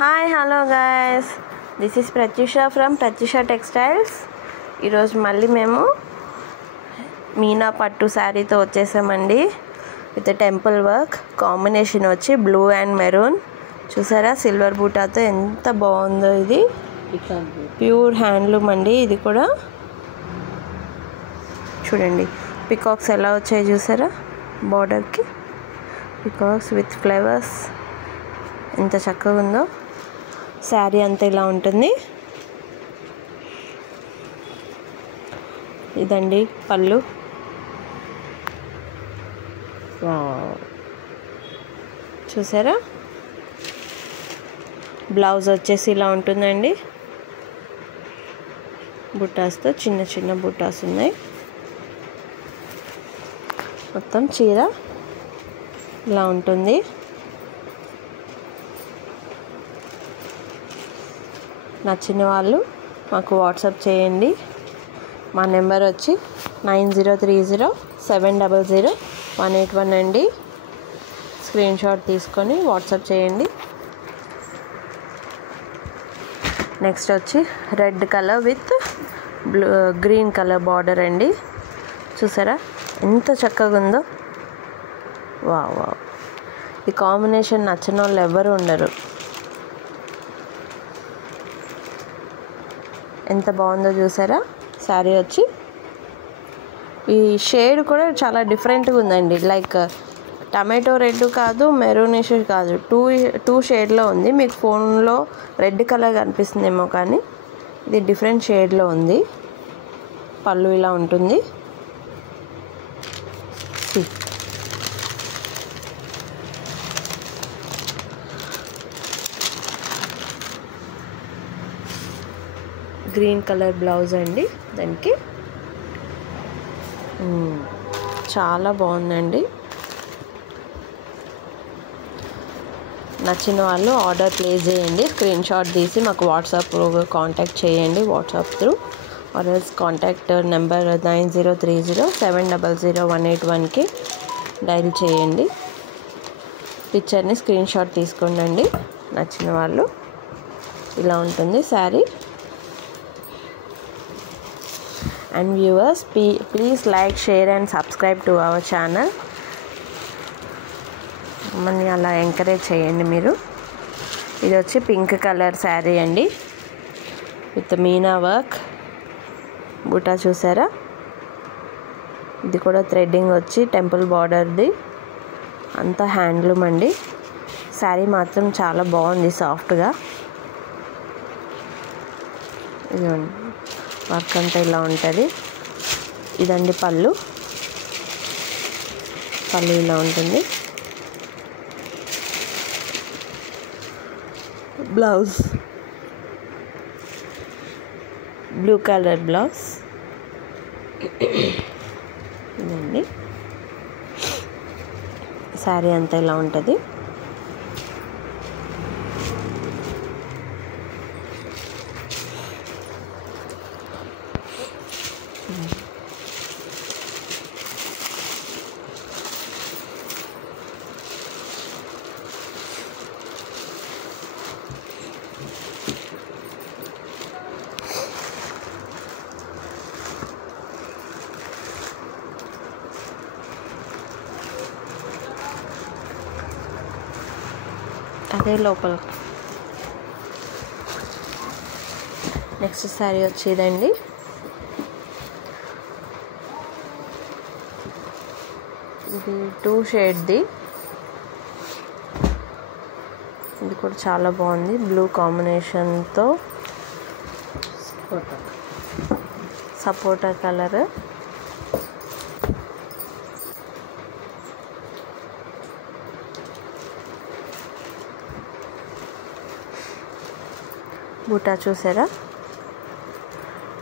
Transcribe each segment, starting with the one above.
Hi hello guys, this is Pratyusha from Pratyusha textiles. ఈరోజు మళ్ళీ మేము మీనా పట్టు శారీతో వచ్చేసామండి. విత్ టెంపుల్ వర్క్ కాంబినేషన్ వచ్చి బ్లూ అండ్ మెరూన్. చూసారా సిల్వర్ బూటాతో ఎంత బాగుందో. ఇది ప్యూర్ హ్యాండ్లూమ్ అండి. ఇది కూడా చూడండి పికాక్స్ ఎలా వచ్చాయి చూసారా, బార్డర్కి పికాక్స్ విత్ ఫ్లవర్స్ ఎంత చక్కగా ఉందో. శారీ అంతా ఇలా ఉంటుంది. ఇదండి పళ్ళు. చూసారా, బ్లౌజ్ వచ్చేసి ఇలా ఉంటుందండి. బుట్టాస్తో చిన్న చిన్న బుట్టాస్ ఉన్నాయి. మొత్తం చీర ఇలా ఉంటుంది. నచ్చిన వాళ్ళు మాకు వాట్సాప్ చేయండి. మా నెంబర్ వచ్చి 9030700181 అండి. స్క్రీన్ షాట్ తీసుకొని వాట్సాప్ చేయండి. నెక్స్ట్ వచ్చి red colour with green colour border అండి. చూసారా ఎంత చక్కగా ఉందో. వావ్ వావ్, ఈ కాంబినేషన్ నచ్చిన వాళ్ళు ఎవరు ఉండరు. ఎంత బాగుందో చూసారా. శారీ వచ్చి ఈ షేడ్ కూడా చాలా డిఫరెంట్గా ఉందండి. లైక్ టమాటో రెడ్ కాదు, మెరూనిష్ కాదు, టూ షేడ్లో ఉంది. మీకు ఫోన్లో రెడ్ కలర్ కనిపిస్తుందేమో కానీ ఇది డిఫరెంట్ షేడ్లో ఉంది. పళ్ళు ఇలా ఉంటుంది. గ్రీన్ కలర్ బ్లౌజ్ అండి. దానికి చాలా బాగుందండి. నచ్చిన వాళ్ళు ఆర్డర్ ప్లేస్ చేయండి. స్క్రీన్ షాట్ తీసి మాకు వాట్సాప్ కాంటాక్ట్ చేయండి. వాట్సాప్ త్రూ ఆర్ఎల్స్ కాంటాక్ట్ నెంబర్ 9030700181కి డైల్ చేయండి. పిక్చర్ని స్క్రీన్ షాట్ తీసుకోండి. నచ్చిన వాళ్ళు. ఇలా ఉంటుంది sari. And viewers, please like, share and subscribe to our channel. మమ్మల్ని అలా ఎంకరేజ్ చేయండి మీరు. ఇది వచ్చి పింక్ కలర్ శారీ అండి విత్ మీనా వర్క్ బూటా. చూసారా, ఇది కూడా థ్రెడ్డింగ్ వచ్చి టెంపుల్ బార్డర్ది. అంతా హ్యాండ్లూమ్ అండి. శారీ మాత్రం చాలా బాగుంది, సాఫ్ట్గా. ఇదిగోండి వర్క్ అంతా ఇలా ఉంటుంది. ఇదండి పళ్ళు. పళ్ళు ఇలా ఉంటుంది. Blouse blue colour blouse. ఇదండి శారీ అంతా ఇలా ఉంటుంది. అదే లోపల. నెక్స్ట్ శారీ వచ్చేదండి. ఇది 2 షేడ్ది. ఇది కూడా చాలా బాగుంది. బ్లూ కాంబినేషన్తో సపోటా కలర్. బూటా చూసారా,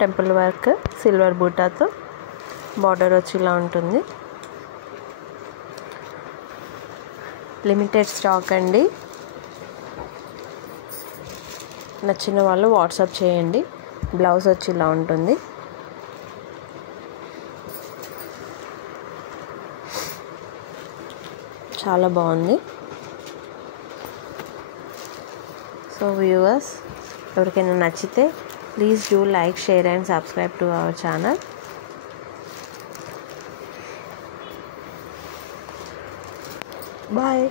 టెంపుల్ వర్క్ సిల్వర్ బూటాతో. బార్డర్ వచ్చి ఇలా ఉంటుంది. లిమిటెడ్ స్టాక్ అండి. నచ్చిన వాళ్ళు వాట్సాప్ చేయండి. బ్లౌజ్ వచ్చి ఇలా ఉంటుంది. చాలా బాగుంది. సో వ్యూవర్స్, ఎవరికైనా నచ్చితే please do like, share and subscribe to our channel. Bye.